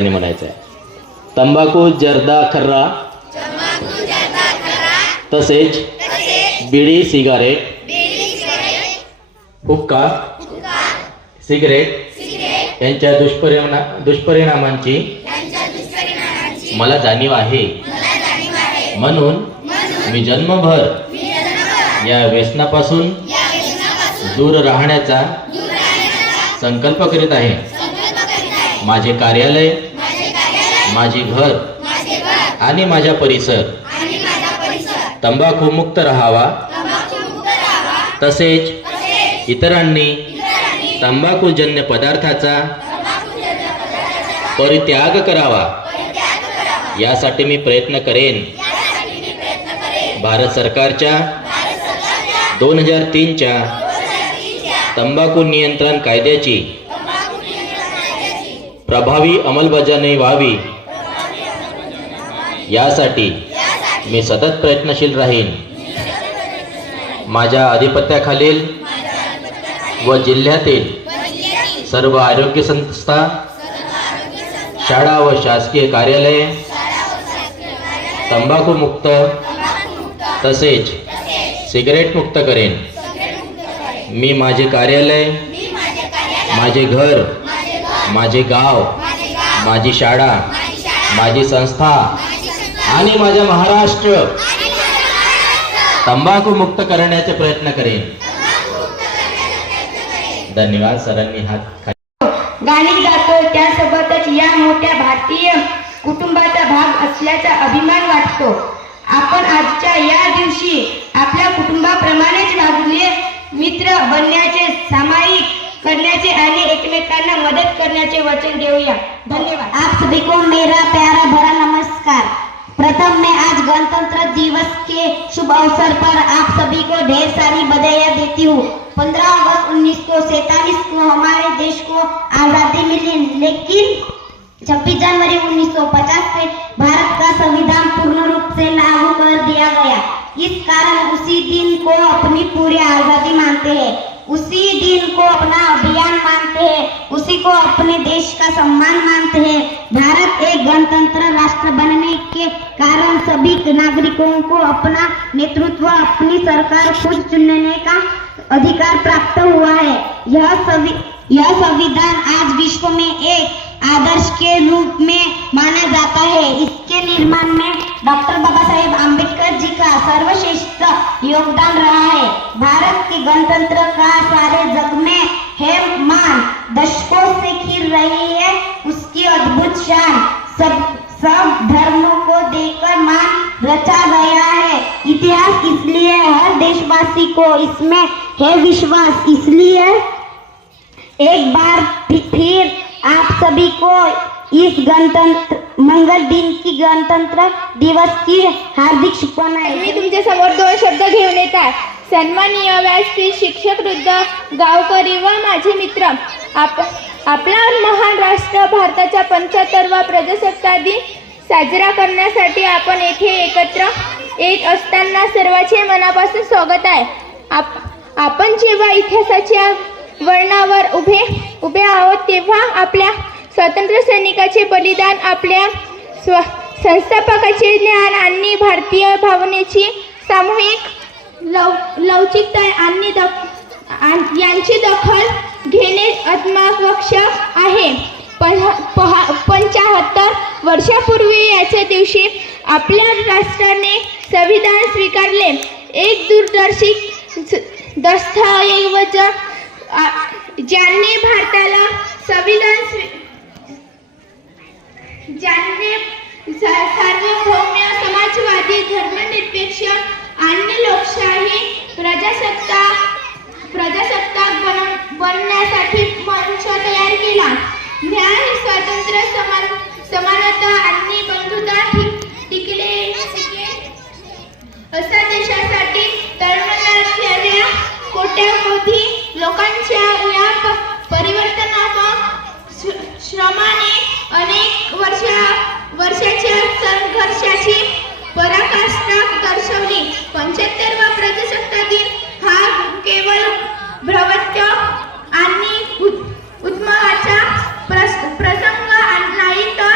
म्हणायचं आहे. तंबाखू जर्दा खर्रा तसेच बिडी सिगारेट हुक्का सिगरेट यांच्या दुष्परिणामांची मला जाणीव आहे. म्हणून मी जन्मभर या व्यसनापासून दूर राहण्याचा संकल्प करीत आहे. माझे कार्यालय, माझे घर आणि माझा परिसर तंबाखू मुक्त राहावा. तसेच इतरांनी तंबाखूजन्य पदार्थाचा परित्याग करावा यासाठी मी प्रयत्न करेन. भारत सरकारच्या 2003च्या तंबाखू नियंत्रण कायद्याची प्रभावी अंमलबजावणी व्हावी यासाठी मी सतत प्रयत्नशील राहीन. माझ्या अधिपत्याखालील व जिल्ह्यातील सर्व आरोग्य संस्था, शाळा व शासकीय कार्यालये तंबाखू मुक्त तसेच सिगरेट मुक्त करेन. मी माझे कार्यालय, माझे घर, माझे गाव, माझी शाळा, माझी संस्था आणि माझा महाराष्ट्र तंबाखू मुक्त करण्याचे प्रयत्न करेन. धन्यवाद. सरांनी हात गाणी गातो त्यासोबतच या मोठ्या भारतीय कुटुंबाचा भाग असल्याचा अभिमान वाटतो. आपण आजच्या या दिवशी आपल्या कुटुंबाप्रमाणेच वागले, मित्र बनण्याचे, सामायिक करण्याचे आणि एकमेकांना मदत करण्याचे वचन घेऊया. धन्यवाद. आप सभी को मेरा प्यारा भरा नमस्कार. प्रथम मैं आज गणतंत्र दिवस के शुभ अवसर पर आप सभी को ढेर सारी बधाइयाँ देती हूँ. 15 अगस्त 1947 को हमारे देश को आज़ादी मिली, लेकिन 26 जनवरी 1950 से भारत का संविधान पूर्ण रूप से लागू कर दिया गया. इस कारण उसी दिन को अपनी पूरी आज़ादी मानते हैं, उसी दिन को अपना अभियान मानते हैं, उसी को अपने देश का सम्मान मानते हैं. भारत एक गणतंत्र राष्ट्र बनने के कारण सभी नागरिकों को अपना नेतृत्व, अपनी सरकार खुद चुनने का अधिकार प्राप्त हुआ है. यह संविधान आज विश्व में एक आदर्श के रूप में माना जाता है. इसके निर्माण में डॉक्टर बाबा साहेब आम्बेडकर जी का सर्वश्रेष्ठ योगदान रहा है. भारत के गणतंत्र का सारे जग में है मान, दशकों से खिल रही है उसकी अद्भुत शान. सब धर्मों को देकर मान रचा गया है. इतिहास इसलिए हर देशवासी को इसमें है विश्वास. इसलिए एक बार फिर आप सभी को इस गणतंत्र मंगल दिन की गणतंत्र दिवस की हार्दिक शुभकामनाएं. मी तुमच्या समोर 2 शब्द घेऊन येत आहे. सन्माननीय व्यासपीठ, शिक्षक, वृद्ध, गावकरी व माझे मित्र, आपला महान राष्ट्र भारताचा 75वा प्रजासत्ताक दिन साजरा करण्यासाठी आपण येथे एकत्र येत असताना सर्वांचे मनापासून स्वागत आहे. आपण जेव्हा इतिहासाच्या वळणावर उभे आहोत तेव्हा आपल्या स्वातंत्र्य सैनिकाचे बलिदान, आपल्या संस्थापकाचे ज्ञान आणि भारतीय भावनेची सामूहिक लवचिकता आणि यांची दखल घेणे अत्यावश्यक आहे. 75 वर्षापूर्वी याच्या दिवशी आपल्या राष्ट्राने संविधान स्वीकारले. एक दूरदर्शी दस्तऐवज ज्यांनी भारताला संविधान ज्यांनी सार्वभौम, समाजवादी, धर्मनिरपेक्ष आणि लोकशाही प्रजासत्ताक बनण्यासाठी मंच तयार केला. न्याय, स्वातंत्र्य, समानता आणि बंधुता टिकले असा देशासाठी तळमळणाऱ्या कोट्यावधी लोकांच्या या परिवर्तनात्मक श्रमाने अनेक वर्षाच्या संघर्षाची पराकाष्ठा दर्शवली. 75वा प्रजासत्ताक दिन हा केवळ भ्रवत्य आणि उत्सवाचा प्रसंग नाही तर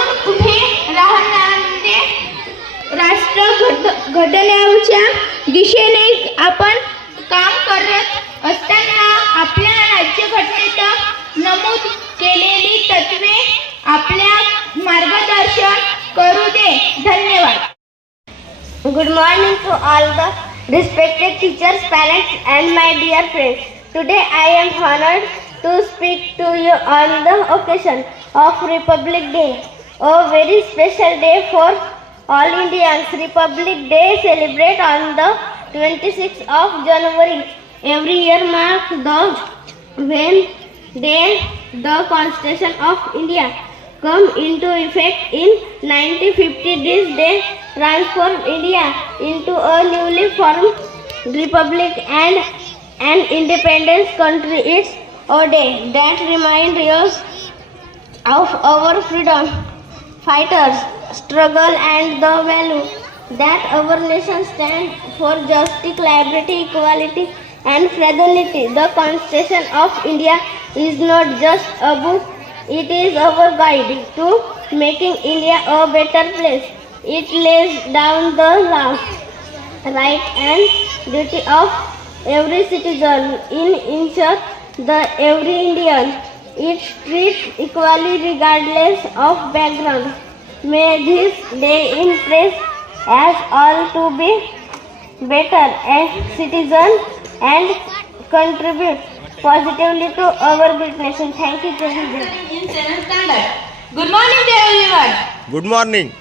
म्हणून उभे राहणारे राष्ट्र घडवण्याच्या दिशेने आपण काम करत असताना आपल्या राज्यघटनेत नमूद केलेली तत्वे आपल्या मार्गदर्शन करू दे. धन्यवाद. Good morning to all the respected teachers, parents and my dear friends. Today I am honored to speak to you on the occasion of Republic Day, a very special day for all Indians. Republic Day celebrated on the 26th of January. Every year marks when the Constitution of India come into effect in 1950. This day transformed India into a newly formed republic and an independent country. It's a day that reminds us of our freedom fighters struggle and the value that our nation stands for: justice, liberty, equality and fraternity. The Constitution of India is not just a book, it is our guide to making India a better place. It lays down the law, right and duty of every citizen in ensure that every Indian is treated equally regardless of background. May this day impress us all to be better as citizens and contribute positively to our great nation. Thank you, President. In 7th standard. Good morning to everyone. Good morning.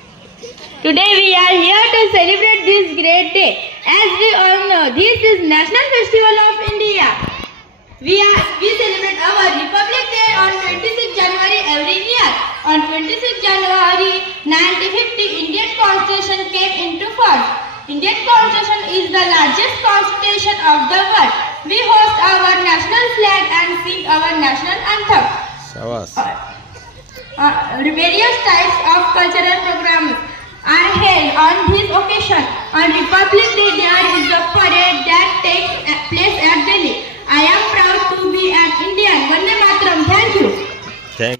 Today we are here to celebrate this great day. As we all know, this is National Festival of India. We celebrate our Republic Day on 26 January every year. On 26 January 1950, Indian Constitution came into force. Indian Constitution is the largest constitution of the world. We host our national flag and sing our national anthem. Shabash. Various types of cultural programs are held on this occasion. On Republic Day, there is a parade that takes place at Delhi. I am proud to be an Indian. Vande Mataram. Thank you. Thank